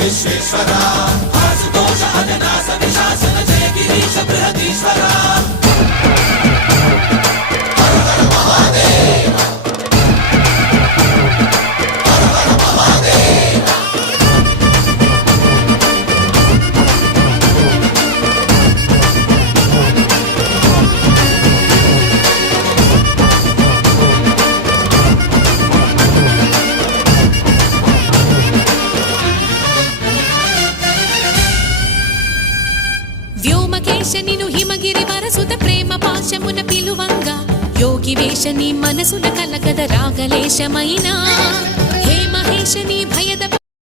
విశ్వేశ్వరా ఆశుతోష అజనాస విశాసన జయ గిరీశ బృహదీశ్వరా హర హర మహాదేవ హర హర మహాదేవ వ్యోమకేశనిను హిమగిరి వరసుత ప్రేమ పాశమున పిలువంగా యోగి వేషని మనసున కలకద రాగలేశమైనా హే మహేశని భయద